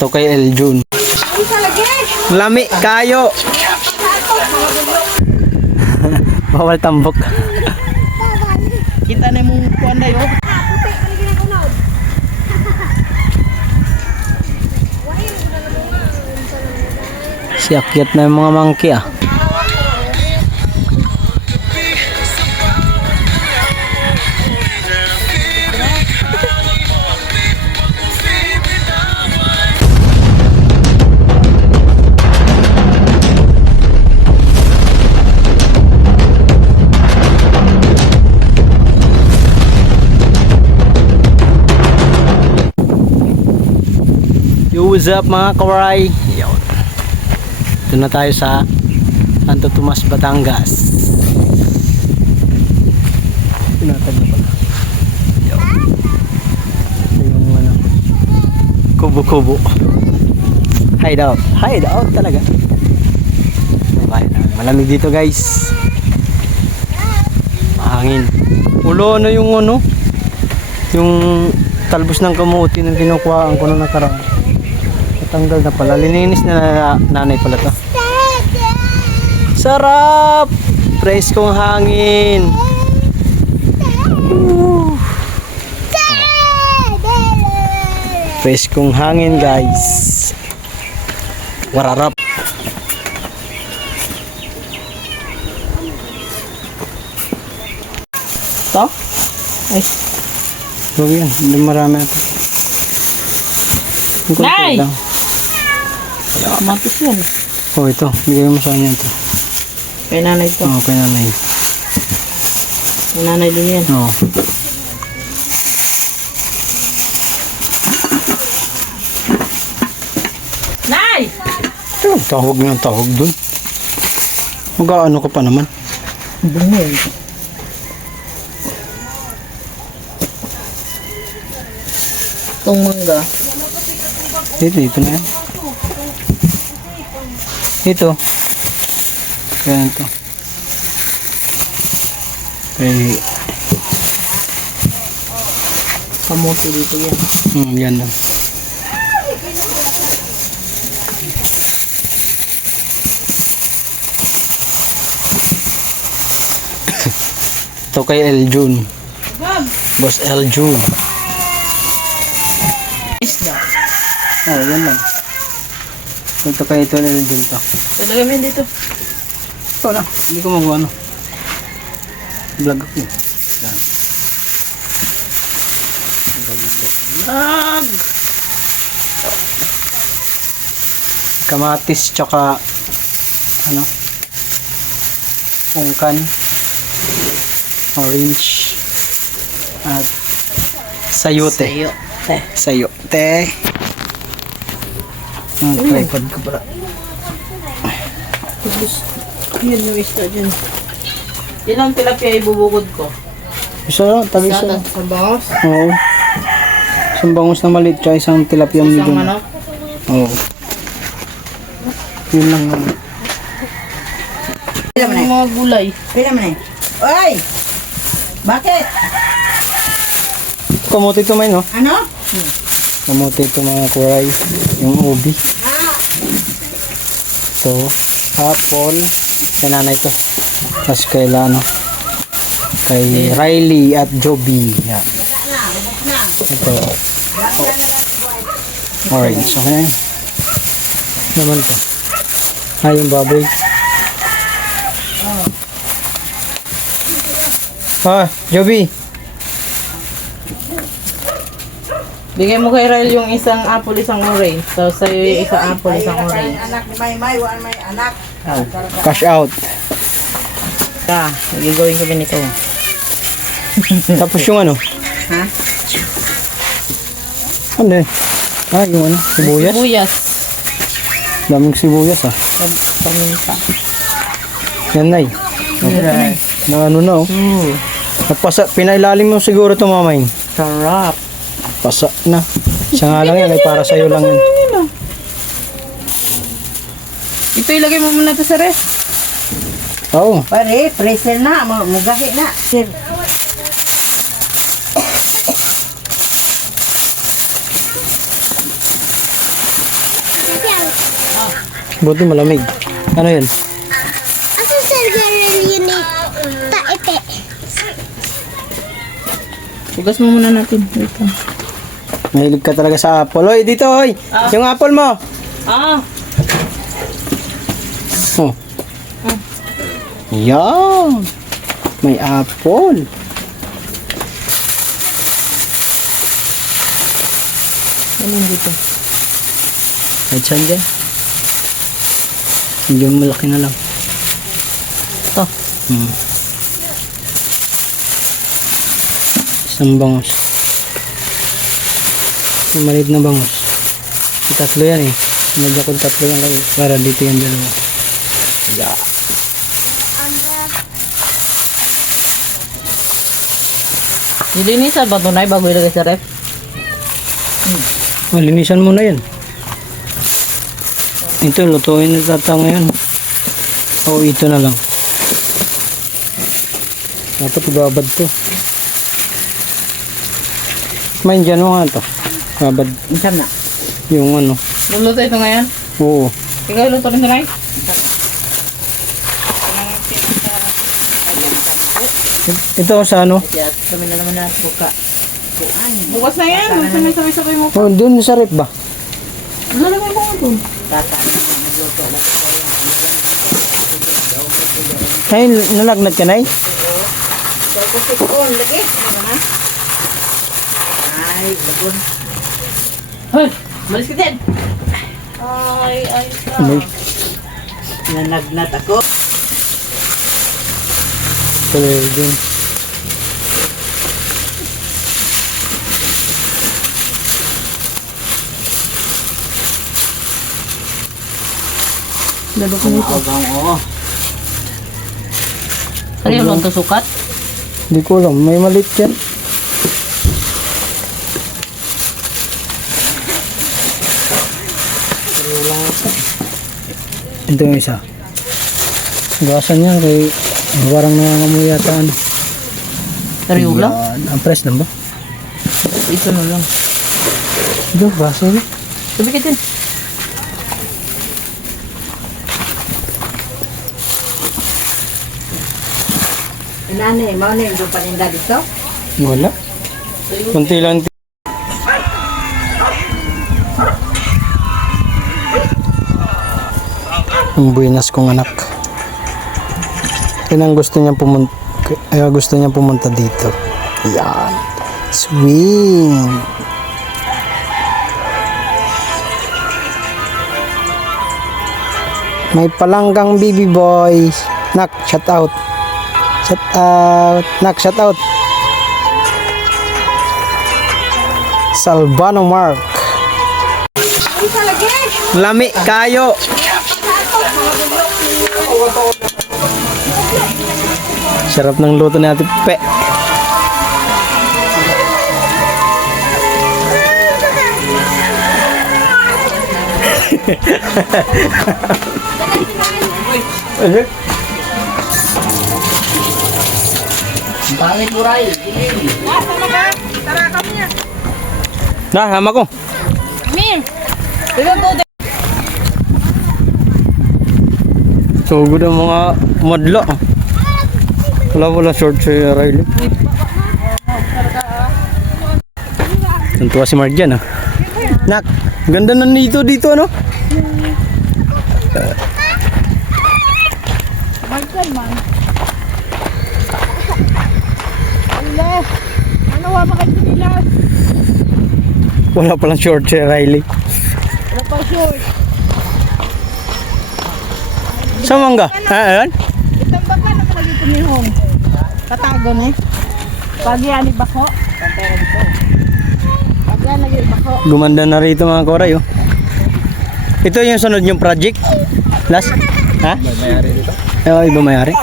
Ito kay Eljun. Lami kayo. Bawal tambok. Kita na mong kuwan na yun. Siakyat na yung mga monkey ah. Yo, what's up mga kawaray? Yo. Ito na tayo sa Santo Tomas, Batangas. Pinatag na pala. Yo. Ito yung ano, kubo-kubo. Hideout. Hideout talaga. Malamig dito guys. Mahangin. Ulo na yung ano, yung talbos ng kamuti na kinukuhaan ko nung nakaraan. Tanggal na pala. Lininis na nanay pala to. Sarap! Preskong hangin. Preskong hangin guys. Wararap. Ito? Ay. Huwag yan. Hindi marami ito. Nay! Kamatis yan. Oh, ito. Bigay mo sa kanya ito. Kay nanay to. Oo, kay nanay. Kay nanay din yan. Oo. Nay! Tawag nga ang tawag dun. Mag-ano ka pa naman. Bumil. Itong mangga. Dito na yan. Ito. Kaya ito. Kaya Kamote dito yan. yan lang. Ito kay Eljun. Boss Eljun. Isda. Oh, yan lang. Ito kay ito Eljun to. Talagay mo yun dito. Ito na. Hindi ko magawa ano. Vlog ako. Yan. Vlog! Kamatis tsaka ano? Pungkan. Orange. At sayote. Sayote. Sayote. Ang tripod ko pala. Yun yung isda dyan. Ilang tilapia ibubukod ko? Isa lang, tabi isa Sa lang. sa bangus? Oo. Isang bangus na maliit tsaka isang tilapia Isang medium. manok? Oo. Yun lang. Yung mga gulay. Pila mo na eh. Oy! Bakit? Kamote ito may no? Ano? Kamote ito mga kuray. Yung ubi. Ito. Apple. Kay nanay ito. Tapos kay Lano. Kay Riley at Joby. Yan. Ito. Orange. Okay na yun. Naman ito. Yung baboy. Joby. Bigay mo kay Ryle yung isang apple, isang orange. So, sa'yo yung isang apple, isang orange. Anak ni Maymay, wala may anak. Cash out. Ka, nagigawin kami nito. Tapos yung ano? Ha? Ano yun? Yung ano? Sibuyas? Sibuyas. Daming sibuyas Paminta. Yan na Na ano na Napasa, pinailalim mo siguro ito mamay. Sarap. Pasa na. Siya nga lang yan, ay para sa'yo lang yan. Ito ilagay mo muna ito sa ref. Oo. Pare, freezer na, mugahi na. Sir. Buti malamig. Ano yun? Asa sa garil yun eh? Taipe. Hugas mo muna natin. Wait lang. Mahilig ka talaga sa apple. Oy, dito, oy! Yung apple mo! Ah! Oh. Yan! May apple. Ano yung dito? Kahit saan dyan. Medyo malaki na lang. Ito. Isang bangus. Yung maliit na bangus. Yung tatlo yan eh. Medyo kung tatlo yan kayo. Para dito yung dalawa. Yeah. Nilinisan ba ito na bago ilagay sa ref? Malinisan mo na yan. Ito, lutuin na tata ngayon. O, ito na lang. Dapat ibabad to. Main dyan mo nga ito. Babad Minsan na. yung ano. Luluto ito ngayon? Oo. Ikaw luto rin sa Ito sa ano? Yes, kami na naman natin buka. Bukas na yan. Sabay-sabay mo. Oh, dun sa rep ba? Lalagay mo ito. Ay, nalagnat ka na eh? Hoy! Malis ka din! Ay. May Nanagnat ako. tuloy din. Lalo ko nito. Oo. Ano yung lonto sukat? Hindi ko alam. May malit yan. Ito yung isa. Gawasan yan kay parang nangangamoy yata ano. Sariyo lang? Yan. Ang press lang ba? Ito na lang. Ito, baso na. Sabi ka din. Inani, mau na yung paninda dito? Wala. Kunti lang. Ang buinas kong anak. Yan ang gusto niyang pumunta dito. Yan. Swing. May palanggang baby boy. Nak, shout out. Shout out. Nak, shout out. Salvano Mark. Lami kayo. Sarap ng luto ni Ate Pe. Pangit mo rin. Nah, sama ko. Sugod ang mga madla. Wala short si Riley. Tuntua si Mark dyan ah. Nak, ganda na dito ano? Wala palang short si Riley. Wala pa short. Sa mangga? Ayan? Itong baka naman lagi tumihong. Katago na eh. Pag yan ni bako. Pag yan lagi bako. Gumanda na rito mga koray oh. Ito yung sunod yung project? Last? Ha? Iba mayari dito? Oo, iba mayari.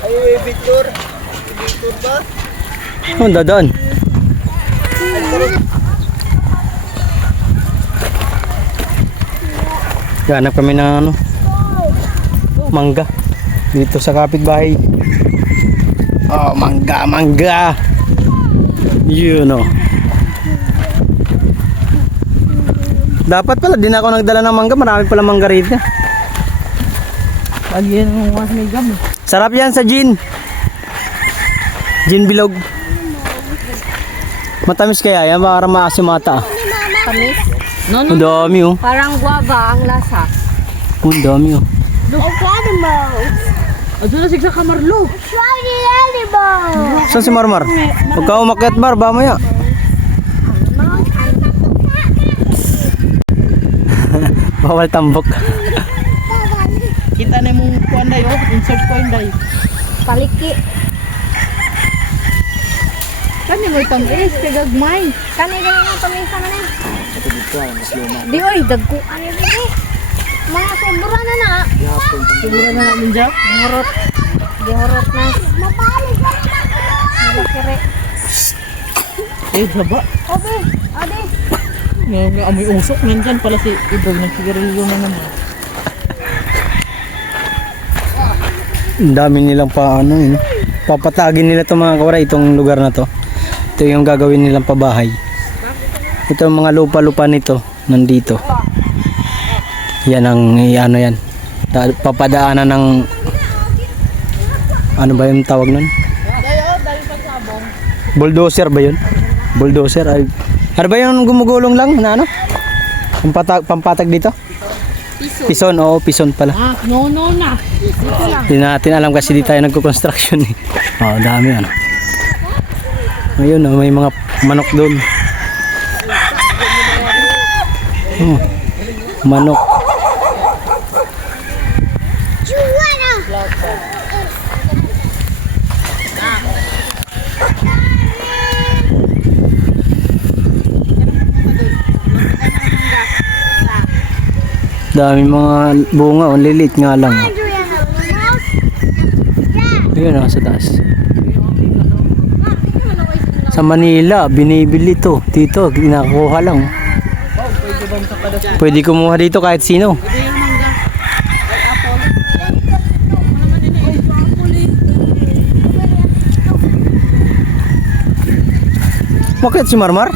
Ay, Victor. Victor ba? Oh, dadaan. Ganap kami ng ano, mangga dito sa kapitbahay. Oh, mangga. You know. Dapat pala, din ako nagdala ng mangga. Marami pala mangga rito. Lagi yan ang mas may gam. Sarap yan sa gin. Gin bilog. Matamis kaya yan, para maasim mata. Tamis. No, Ang dami oh. Parang guava ang lasa. Ang dami oh. It's animals. Adun na sigsa kamarlo. Try the animals. Saan si Marmar? Huwag ka umakyat bar, ba maya. Bawal tambok. Kita na mong kuan day oh. Insert ko day. Paliki. Kani mo tamis kay gagmay. Kani ganyan ang pamisa na na. Di oy, dagkuan ni di. Mga sobra na na. Siguro na namin dyan. Horot. Di horot na. Mabalik na. Malakire. Eh, haba. Obe, ade. May amoy usok. Nandyan pala si Ibog. Nagsigarilyo na naman. Ang dami nilang paano eh. No? Papatagin nila itong mga kawaray, itong lugar na to. Ito yung gagawin nilang pabahay. Ito ang mga lupa-lupa nito, nandito. Yan ang ano yan. Papadaanan ng ano ba yung tawag nun? Bulldozer ba yun? Bulldozer ay ano ba yung gumugulong lang na ano? Pampatag dito? Pison, oo, pison pala. Ah, no na. Dito lang. Hindi natin alam kasi di tayo nagko-construction eh. Oo, dami ano. Ayun, oh, may mga manok doon. Oh, manok. Dami mga bunga, ang lilit nga lang. Ayun oh, sa taas. Sa Manila, binibili to. Dito, kinakuha lang. Pwede kumuha dito kahit sino. Bakit si Marmar?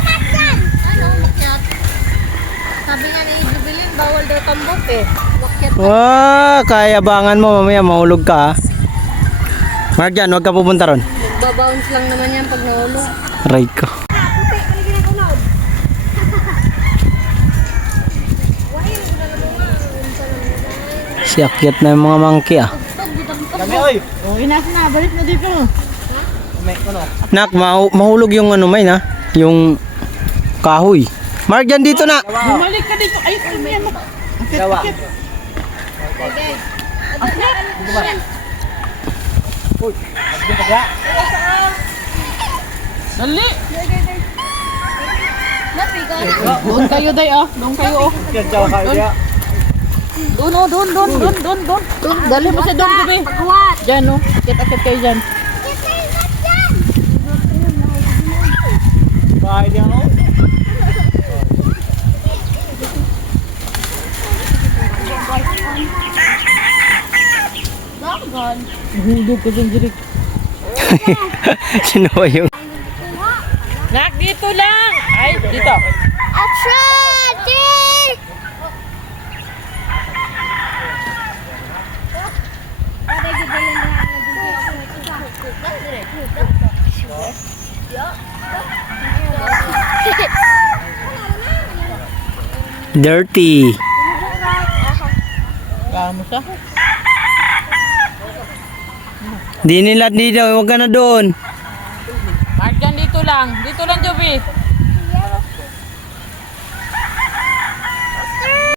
Sabi nga ni Jubilin, bawal daw tambok eh. Bakit? Kaya abangan mo mamaya mahulog ka ha. Mark dyan, huwag ka pupunta ron. Babounce lang naman yan pag nahulog. Aray ko. Si akyat na yung mga monkey ah. Oh, inasa na. Balik na dito. Nak, mahulog yung ano may na. Yung kahoy. Mark dyan dito na. Bumalik ka dito. Ay, ano yan? Akit. Dali. Doon kayo day ah. Doon kayo oh. Doon oh, doon. Dali mo siya doon gabi. Diyan oh. Akit kayo dyan. Bahay niya oh. Hulog ka dyan, Jirik. Sino ba yung? Nak, dito lang. Ay, dito. Action! Tick! Dirty. Kamu sa? Di nila dito, huwag ka na doon. Mark, dyan dito lang. Dito lang, Joby.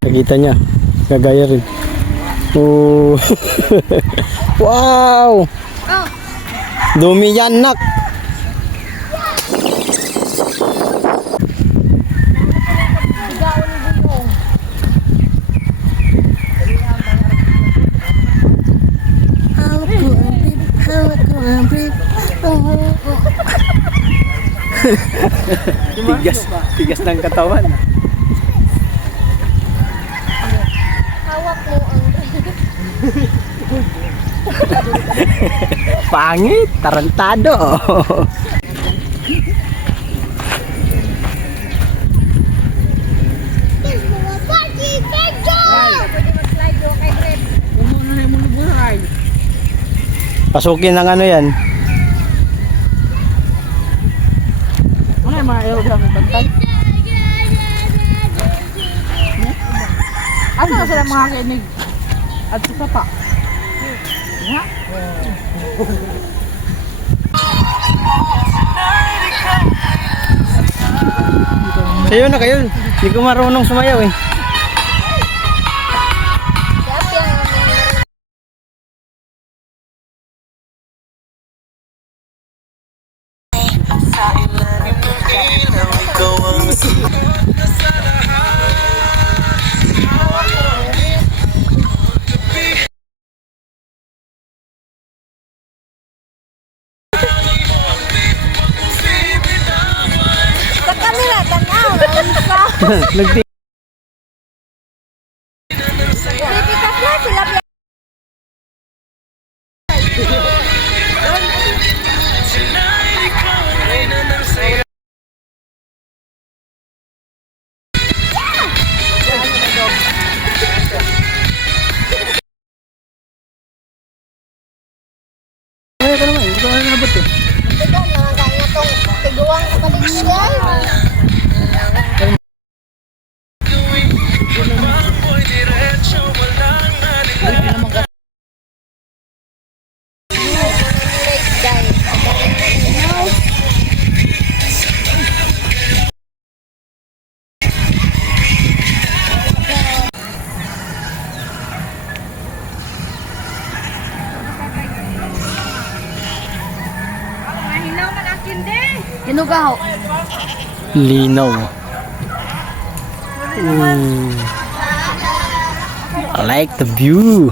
Nakita niya, gagaya rin. Oh. Wow! Dumi yan, nak. Tigas ng katawan. Hawak mo ang... Pangit, tarantado. Pasukin ng ano yan. Ano yung mga ayaw lang bantay? Ano na sila mga kinig? At isa pa. Ha? Sayo na kayo. Hindi ko marunong sumayaw eh. Sa kanila, tanaw. Nagti Titikas na sila. Kaya ka naman, hindi ko nabot eh. Ito, naman itong tiguang kapaligiran. Hinugaw. Linaw. Ooh. I like the view.